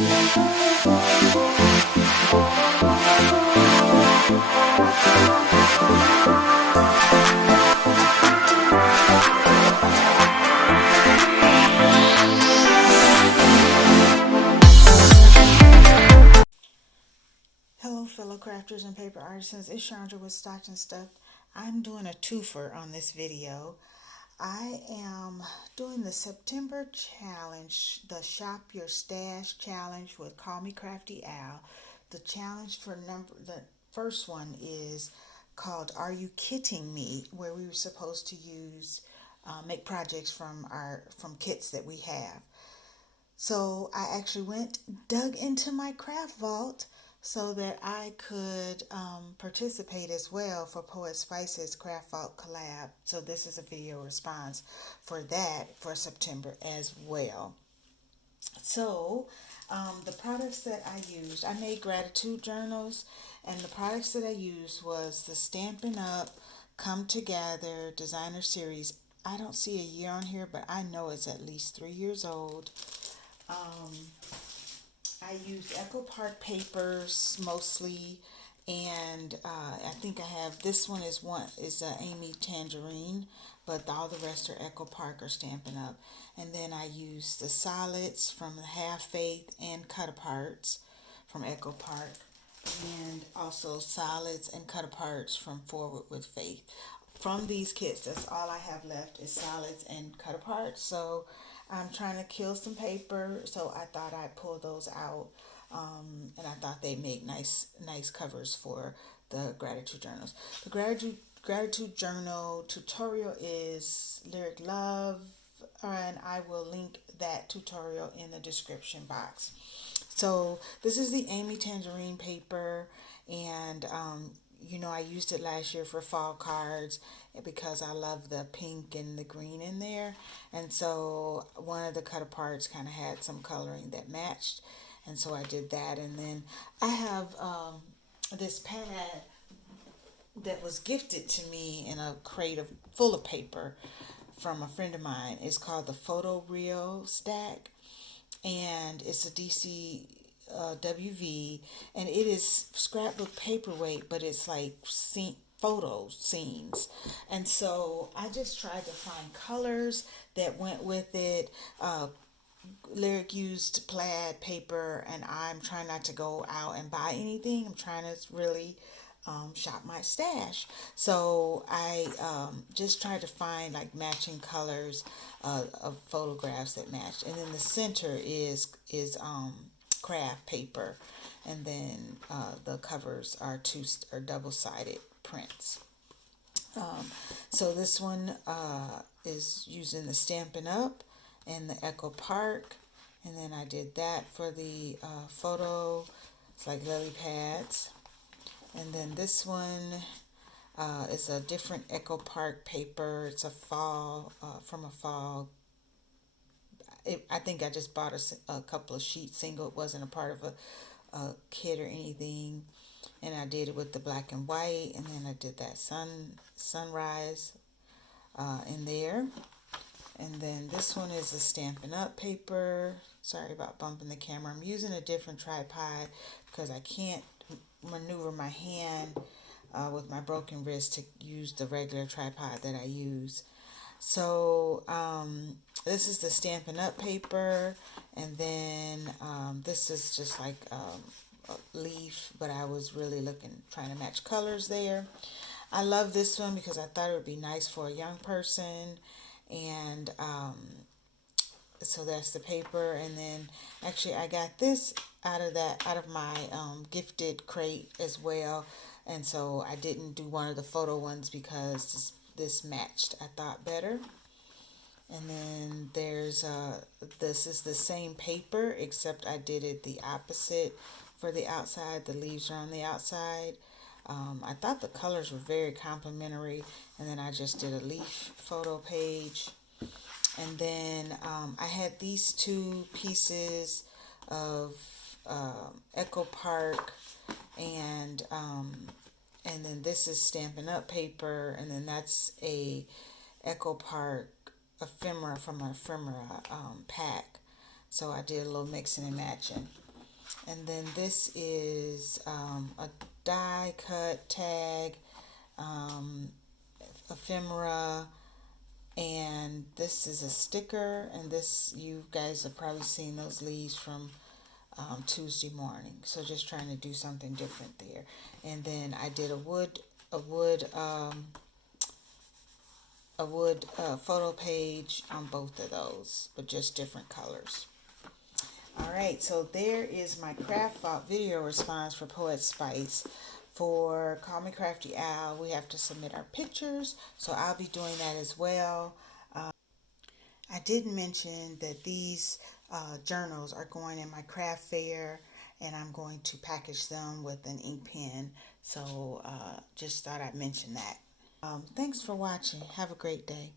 Hello, fellow crafters and paper artisans. It's Chandra with Stockton Stuff. I'm doing a twofer on this video. I am doing the September challenge, the Shop Your Stash challenge with Call Me Crafty Al. The challenge for the first one is called Are You Kitting Me, where we were supposed to use make projects from kits that we have. So I actually dug into my craft vault so that I could participate as well for PoetSpice's Craft Vault Collab. So this is a video response for that for September as well. So the products that I used, I made gratitude journals, and the products that I used was the Stampin' Up! Come Together Designer Series. I don't see a year on here, but I know it's at least 3 years old. I used Echo Park papers mostly, and I think I have this one is Amy Tangerine, but all the rest are Echo Park or Stampin' Up. And then I used the solids from Have Faith and Cut Aparts from Echo Park, and also solids and cut aparts from Forward with Faith. From these kits, that's all I have left is solids and cut aparts. So I'm trying to kill some paper, so I thought I'd pull those out, and I thought they'd make nice covers for the gratitude journals. The gratitude journal tutorial is Lyric Love, and I will link that tutorial in the description box. So this is the Amy Tangerine paper, and I used it last year for fall cards because I love the pink and the green in there. And so one of the cut aparts kind of had some coloring that matched. And so I did that. And then I have this pad that was gifted to me in a crate full of paper from a friend of mine. It's called the Photo Reel Stack. And it's a DC WV, and it is scrapbook paperweight, but it's like photo scenes. And so I just tried to find colors that went with it. Lyric used plaid paper, and I'm trying not to go out and buy anything. I'm trying to really shop my stash. So I just tried to find like matching colors of photographs that matched. And then the center is craft paper, and then the covers are double-sided prints. So this one is using the Stampin' Up! And the Echo Park, and then I did that for the photo. It's like lily pads. And then this one is a different Echo Park paper. It's a fall, from a fall. I think I just bought a couple of sheets single. It wasn't a part of a kit or anything. And I did it with the black and white. And then I did that sunrise in there. And then this one is a Stampin' Up! Paper. Sorry about bumping the camera. I'm using a different tripod because I can't maneuver my hand with my broken wrist to use the regular tripod that I use. So this is the Stampin' Up! Paper, and then this is just like a leaf, but I was really trying to match colors there. I love this one because I thought it would be nice for a young person. And so that's the paper. And then actually I got this out of my gifted crate as well, and so I didn't do one of the photo ones because this matched, I thought, better. And then there's this is the same paper, except I did it the opposite for the outside. The leaves are on the outside. I thought the colors were very complimentary, and then I just did a leaf photo page. And then I had these two pieces of Echo Park, and then this is Stampin' Up! Paper, and then that's a Echo Park ephemera from an ephemera pack. So I did a little mixing and matching. And then this is a die cut tag, ephemera, and this is a sticker. And this, you guys have probably seen those leaves from Tuesday morning. So just trying to do something different there. And then I did a wood photo page on both of those, but just different colors. All right, so there is my craft vault video response for PoetSpice. For Call Me Crafty Owl, we have to submit our pictures, so I'll be doing that as well. I did mention that these journals are going in my craft fair, and I'm going to package them with an ink pen. So just thought I'd mention that. Thanks for watching. Have a great day.